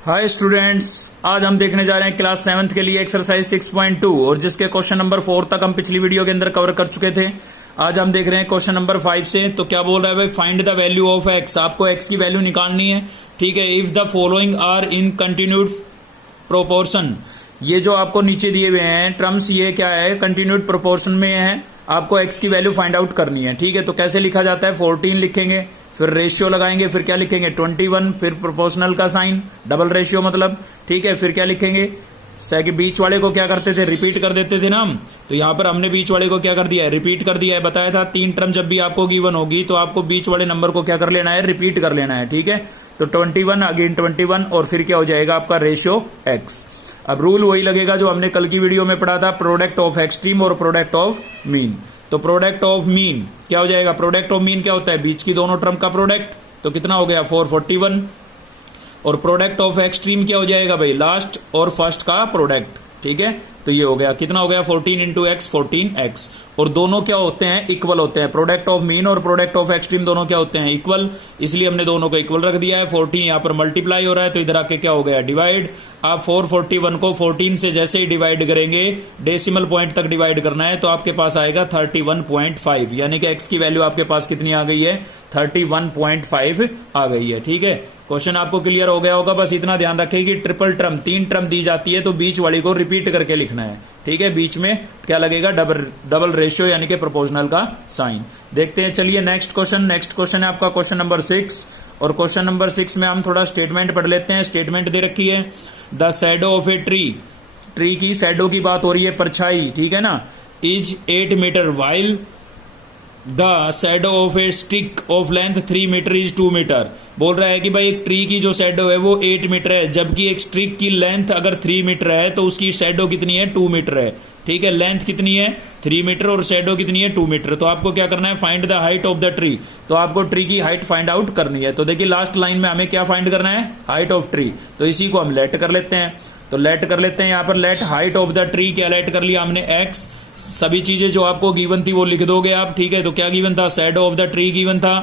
Hi students, आज हम देखने जा रहे हैं क्लास 7th के लिए एक्सरसाइज 6.2 और जिसके क्वेश्चन नंबर 4 तक हम पिछली वीडियो के अंदर कवर कर चुके थे। आज हम देख रहे हैं क्वेश्चन नंबर 5 से। तो क्या बोल रहा है भाई, find the value of X. आपको एक्स की वैल्यू निकालनी है, ठीक है। If the following are in continued proportion, ये जो आपको नीचे दिए हुए हैं टर्म्स, ये क्या है, कंटिन्यूड प्रोपोर्शन में है। आपको एक्स की वैल्यू फाइंड आउट करनी है, ठीक है। तो कैसे लिखा जाता है, 14 लिखेंगे, फिर रेशियो लगाएंगे, फिर क्या लिखेंगे 21, फिर प्रोपोर्शनल का साइन, डबल रेशियो मतलब, ठीक है। फिर क्या लिखेंगे, सेकंड बीच वाले को क्या करते थे, रिपीट कर देते थे ना हम। तो यहां पर हमने बीच वाले को क्या कर दिया है, रिपीट कर दिया है। बताया था 3 टर्म जब भी आपको गिवन होगी तो आपको बीच वाले नंबर को क्या कर लेना है, रिपीट कर लेना है, ठीक है। तो 21 अगेन 21 और फिर क्या हो जाएगा आपका रेशियो एक्स। अब रूल वही लगेगा जो हमने कल की वीडियो में पढ़ा था, प्रोडक्ट ऑफ एक्सट्रीम और प्रोडक्ट ऑफ मीन। तो प्रोडक्ट ऑफ मीन क्या हो जाएगा, प्रोडक्ट ऑफ मीन क्या होता है, बीच की दोनों टर्म का प्रोडक्ट। तो कितना हो गया 441। और प्रोडक्ट ऑफ एक्सट्रीम क्या हो जाएगा भाई, लास्ट और फर्स्ट का प्रोडक्ट, ठीक है। तो ये हो गया, कितना हो गया 14 इंटू एक्स 14x। और दोनों क्या होते हैं, इक्वल होते हैं। प्रोडक्ट ऑफ मीन और प्रोडक्ट ऑफ एक्सट्रीम दोनों क्या होते हैं, इक्वल, इसलिए हमने दोनों को इक्वल रख दिया है। 14 यहां पर मल्टीप्लाई हो रहा है तो इधर आके क्या हो गया, डिवाइड। आप 441 को 14 से जैसे ही डिवाइड करेंगे, डेसिमल पॉइंट तक डिवाइड करना है, तो आपके पास आएगा 31.5, यानी कि एक्स की वैल्यू आपके पास कितनी आ गई है, 31.5 आ गई है, ठीक है। क्वेश्चन आपको क्लियर हो गया होगा। बस इतना ध्यान रखें कि ट्रिपल टर्म 3 टर्म दी जाती है तो बीच वाली को रिपीट करके लिखना है, ठीक है। बीच में क्या लगेगा, डबल रेशियो यानी कि प्रोपोर्शनल का साइन। देखते हैं, चलिए नेक्स्ट क्वेश्चन है आपका क्वेश्चन नंबर 6। और क्वेश्चन नंबर 6 में हम थोड़ा स्टेटमेंट पढ़ लेते हैं। स्टेटमेंट दे रखी है, the shadow of a tree की शैडो की बात हो रही है, परछाई, ठीक है ना, is 8 metre while the shadow of a stick of length 3 metre is 2 metre. बोल रहा है कि भाई एक ट्री की जो शैडो है वो 8 मीटर है, जबकि एक स्टिक की लेंथ अगर 3 मीटर है तो उसकी शैडो कितनी है, 2 मीटर है, ठीक है। लेंथ कितनी है 3 मीटर और शैडो कितनी है 2 मीटर। तो आपको क्या करना है, find the height of the tree. तो आपको ट्री की हाइट फाइंड आउट करनी है। तो देखिए लास्ट लाइन में हमें क्या फाइंड करना है, हाइट ऑफ ट्री। तो इसी को हम लेट कर लेते हैं। तो लेट कर लेते हैं, यहाँ पर let height of the tree क्या लेट कर लिया हमने, एक्स। सभी चीजें जो आपको गिवन थी वो लिख दोगे आप, ठीक है। तो क्या गिवन था, shadow of the tree given था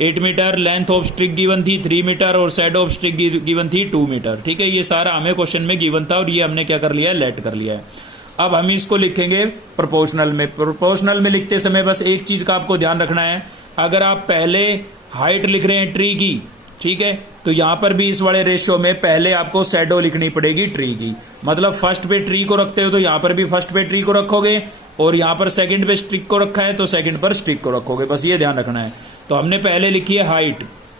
8 metre, length of stick given थी 3 मीटर और शैडो ऑफ स्ट्रिक गिवन थी 2 मीटर, ठीक है। ये सारा हमें क्वेश्चन में गिवन था और ये हमने क्या कर लिया है, लेट कर लिया है। अब हम इसको लिखेंगे प्रोपोर्शनल में। प्रोपोर्शनल में लिखते समय बस एक चीज का आपको ध्यान रखना है, अगर आप पहले हाइट लिख रहे हैं ट्री की, ठीक है, तो यहां पर भी इस वाले रेशियो में पहले आपको शैडो लिखनी पड़ेगी ट्री की। मतलब फर्स्ट पे ट्री को रखते हो तो यहां पर भी फर्स्ट पे ट्री को रखोगे, और यहां पर सेकंड पे स्ट्रिक को रखा है तो सेकंड पर स्ट्रिक को रखोगे, बस ये ध्यान रखना है। तो हमने पहले लिखी है हाइट,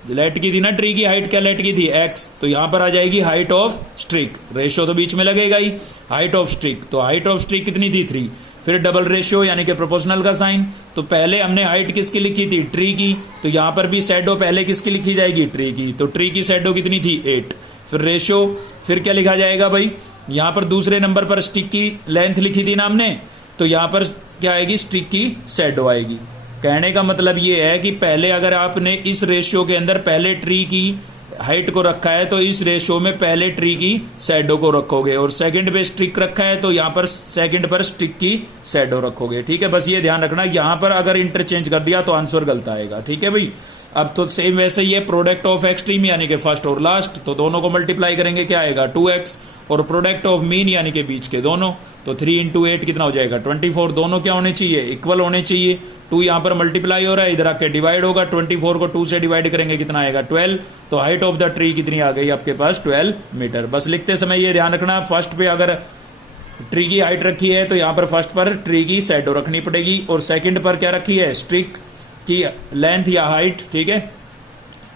लेट की थी ना ट्री की हाइट, क्या लेट की थी, एक्स। तो यहां पर आ जाएगी हाइट ऑफ स्ट्रिक, रेशियो तो बीच में लगेगा ही, हाइट ऑफ स्ट्रिक। तो हाइट ऑफ स्ट्रिक कितनी थी 3, फिर डबल रेशियो यानी कि प्रोपोर्शनल का साइन। तो पहले हमने हाइट किसकी लिखी थी, ट्री की। तो यहां पर भी शैडो पहले किसकी लिखी जाएगी, ट्री की। तो ट्री की शैडो कितनी थी 8, फिर रेशियो, फिर क्या लिखा जाएगा भाई, यहां पर दूसरे नंबर पर स्टिक की लेंथ लिखी थी ना हमने, तो यहां पर क्या आएगी, स्टिक की शैडो आएगी। कहने का मतलब ये है कि पहले अगर आपने इस रेशियो के अंदर पहले ट्री की हाइट को रखा है तो इस रेशियो में पहले ट्री की शैडो को रखोगे, और सेकंड पे स्टिक रखा है तो यहां पर सेकंड पर स्टिक की शैडो रखोगे, ठीक है। बस ये ध्यान रखना, यहां पर अगर इंटरचेंज कर दिया तो आंसर गलत आएगा, ठीक है भाई। अब तो सेम वैसे ही है, प्रोडक्ट ऑफ एक्सट्रीम यानी कि फर्स्ट और लास्ट, तो दोनों को मल्टीप्लाई करेंगे क्या आएगा 2x, और प्रोडक्ट ऑफ मीन यानी कि बीच के दोनों, तो 3 इंटू 8 कितना हो जाएगा 24। दोनों क्या होने चाहिए, इक्वल होने चाहिए। 2 यहां पर मल्टीप्लाई हो रहा है, इधर आके डिवाइड होगा, 24 को 2 से डिवाइड करेंगे कितना आएगा 12। तो हाइट ऑफ द ट्री कितनी आ गई आपके पास, 12 मीटर। बस लिखते समय ये ध्यान रखना, फर्स्ट पे अगर ट्री की हाइट रखी है तो यहां पर फर्स्ट पर ट्री की शैडो रखनी पड़ेगी, और सेकंड पर क्या रखी है, स्ट्रिक की लेंथ या हाइट, ठीक है,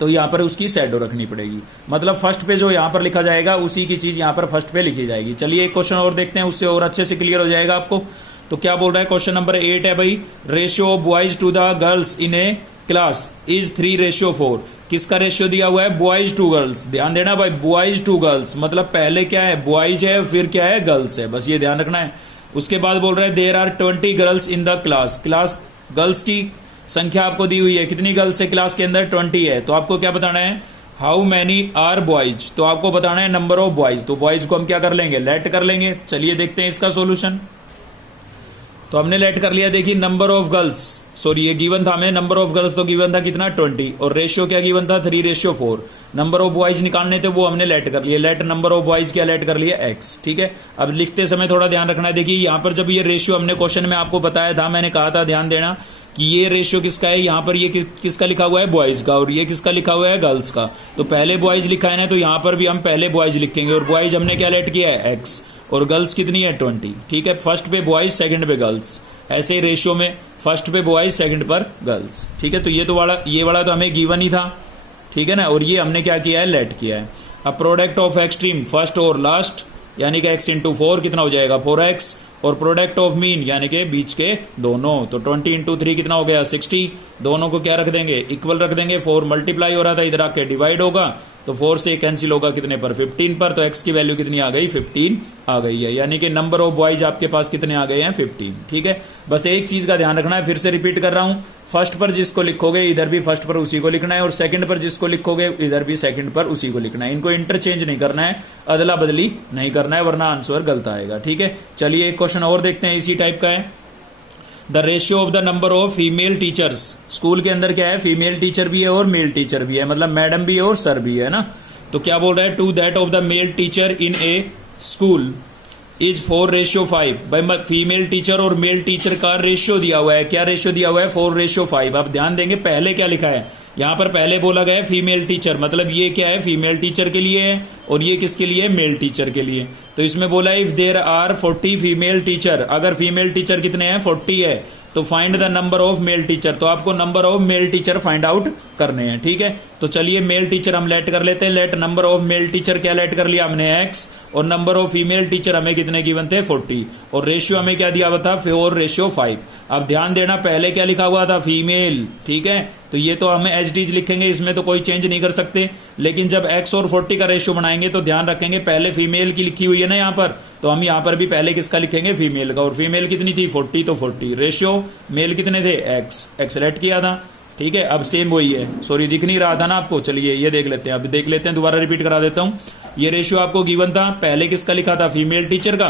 तो यहां पर उसकी शैडो रखनी पड़ेगी। मतलब फर्स्ट पे जो यहां पर लिखा जाएगा उसी की चीज यहां पर फर्स्ट पे लिखी जाएगी। चलिए एक क्वेश्चन और देखते हैं, उससे और अच्छे से क्लियर हो जाएगा आपको। तो क्या बोल रहा है, क्वेश्चन नंबर 8 है भाई, ratio of boys to the girls in a class is 3:4। किसका रेशियो दिया हुआ है, बॉयज टू गर्ल्स। ध्यान देना भाई, बॉयज टू गर्ल्स मतलब पहले क्या है, बॉयज है, फिर क्या है, गर्ल्स है, बस ये ध्यान रखना है। उसके बाद बोल रहा है there are 20 girls in the class. Class girls की संख्या आपको दी हुई है, कितनी गर्ल्स है क्लास के अंदर, 20 है। तो आपको क्या बताना है, हाउ मैनी आर बॉयज। तो आपको बताना है नंबर ऑफ बॉयज। तो बॉयज को हम क्या कर लेंगे, लेट कर लेंगे। चलिए देखते हैं इसका सोल्यूशन। तो हमने लेट कर लिया, देखिए नंबर ऑफ गर्ल्स सॉरी ये गिवन था हमें, नंबर ऑफ गर्ल्स तो गिवन था कितना 20, और रेशियो क्या गिवन था 3:4। नंबर ऑफ बॉयज निकालने थे वो हमने लेट कर लिए, लेट नंबर ऑफ बॉयज क्या लेट कर लिया x। ठीक है, अब लिखते समय थोड़ा ध्यान रखना है। देखिए यहाँ पर जब ये रेशियो हमने क्वेश्चन में आपको बताया था, मैंने कहा था ध्यान देना कि ये रेशियो किसका है, यहाँ पर ये किसका लिखा हुआ है बॉयज का, और ये किसका लिखा हुआ है गर्ल्स का। तो पहले बॉयज लिखा है ना, तो यहाँ पर भी हम पहले बॉयज लिखेंगे, और बॉयज हमने क्या लेट किया है x, और गर्ल्स कितनी है 20। ठीक है, फर्स्ट पे बॉयज सेकंड पे गर्ल्स, ऐसे ही रेशियो में फर्स्ट पे बॉयज सेकंड पर गर्ल्स। ठीक है, तो ये वाला तो हमें गिवन ही था। ठीक है ना, और ये हमने क्या किया है लेट किया है। अब प्रोडक्ट ऑफ एक्सट्रीम फर्स्ट और लास्ट यानी कि x इंटू 4 कितना हो जाएगा 4x, और प्रोडक्ट ऑफ मीन यानी कि बीच के दोनों, तो 20 इंटू 3 कितना हो गया 60। दोनों को क्या रख देंगे इक्वल रख देंगे, 4 मल्टीप्लाई हो रहा था इधर आके डिवाइड होगा, तो 4 से कैंसिल होगा कितने पर 15 पर, तो x की वैल्यू कितनी आ गई 15 आ गई है, यानी कि नंबर ऑफ बॉयज आपके पास कितने आ गए हैं 15। ठीक है, बस एक चीज का ध्यान रखना है, फिर से रिपीट कर रहा हूं, फर्स्ट पर जिसको लिखोगे इधर भी फर्स्ट पर उसी को लिखना है, और सेकंड पर जिसको लिखोगे इधर भी सेकंड पर उसी को लिखना है। इनको इंटरचेंज नहीं करना है, अदला बदली नहीं करना है, वरना आंसर गलत आएगा। ठीक है, चलिए एक क्वेश्चन और देखते हैं, इसी टाइप का है। The ratio of the number of female teachers, school के अंदर क्या है फीमेल टीचर भी है और मेल टीचर भी है, मतलब मैडम भी है और सर भी है ना। तो क्या बोल रहा है, to that of the male teacher in a school is 4:5। भाई फीमेल टीचर और मेल टीचर का रेशियो दिया हुआ है, क्या रेशियो दिया हुआ है 4:5। आप ध्यान देंगे पहले क्या लिखा है, यहाँ पर पहले बोला गया है फीमेल टीचर, मतलब ये क्या है फीमेल टीचर के लिए है, और ये किसके लिए मेल टीचर के लिए। तो इसमें बोला है if there are 40 female teacher, अगर फीमेल टीचर कितने हैं 40 है, तो find the number of male teacher, तो आपको number of male teacher find out करने हैं। ठीक है, तो चलिए मेल टीचर हम लेट कर लेते हैं, let number of male teacher क्या लेट कर लिया हमने x, और नंबर ऑफ फीमेल टीचर हमें कितने गिवन थे 40, और रेशियो हमें क्या दिया हुआ था 4:5। अब ध्यान देना पहले क्या लिखा हुआ था फीमेल, ठीक है, तो ये तो हमें एच डीज लिखेंगे, इसमें तो कोई चेंज नहीं कर सकते, लेकिन जब x और 40 का रेशियो बनाएंगे तो ध्यान रखेंगे पहले फीमेल की लिखी हुई है ना यहाँ पर, तो हम यहाँ पर भी पहले किसका लिखेंगे फीमेल का, और फीमेल कितनी थी 40, तो 40 रेशियो मेल कितने थे x लेट किया था। ठीक है, अब सेम वही है, सॉरी दिख नहीं रहा था ना आपको, चलिए ये देख लेते हैं, अब देख लेते हैं, दोबारा रिपीट करा देता हूं। ये रेशियो आपको गिवन था, पहले किसका लिखा था फीमेल टीचर का,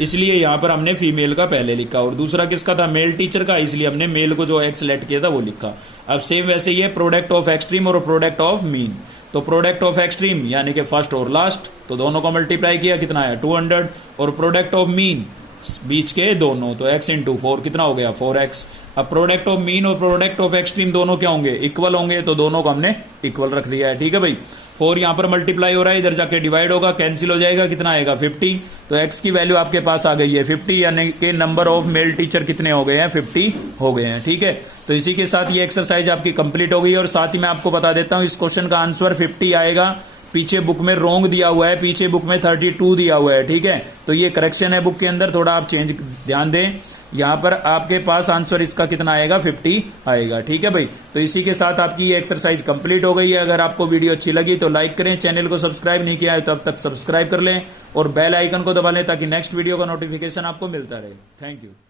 इसलिए यहां पर हमने फीमेल का पहले लिखा, और दूसरा किसका था मेल टीचर का, इसलिए हमने मेल को जो x लेट किया था वो लिखा। अब सेम वैसे ही है प्रोडक्ट ऑफ एक्सट्रीम और प्रोडक्ट ऑफ मीन, तो प्रोडक्ट ऑफ एक्सट्रीम यानी कि फर्स्ट और लास्ट, तो दोनों को मल्टीप्लाई किया कितना है 200, और प्रोडक्ट ऑफ मीन बीच के दोनों, तो x इंटू 4 कितना हो गया 4x। अब प्रोडक्ट ऑफ मीन और प्रोडक्ट ऑफ एक्सट्रीम दोनों क्या होंगे इक्वल होंगे, तो दोनों को हमने इक्वल रख दिया है। ठीक है भाई, 4 यहां पर मल्टीप्लाई हो रहा है, इधर जाके डिवाइड होगा, कैंसिल हो जाएगा, कितना आएगा 50, तो x की वैल्यू आपके पास आ गई है 50, यानी कि नंबर ऑफ मेल टीचर कितने हो गए हैं 50 हो गए हैं। ठीक है, तो इसी के साथ ये एक्सरसाइज आपकी कंप्लीट हो गई, और साथ ही मैं आपको बता देता हूं इस क्वेश्चन का आंसर 50 आएगा, पीछे बुक में रॉन्ग दिया हुआ है, पीछे बुक में 32 दिया हुआ है। ठीक है, तो ये करेक्शन है बुक के अंदर, थोड़ा आप चेंज ध्यान दें, यहां पर आपके पास आंसर इसका कितना आएगा 50 आएगा। ठीक है भाई, तो इसी के साथ आपकी ये एक्सरसाइज कंप्लीट हो गई है। अगर आपको वीडियो अच्छी लगी तो लाइक करें, चैनल को सब्सक्राइब नहीं किया है तो अब तक सब्सक्राइब कर लें, और बेल आइकन को दबा लें ताकि नेक्स्ट वीडियो का नोटिफिकेशन आपको मिलता रहे। Thank you.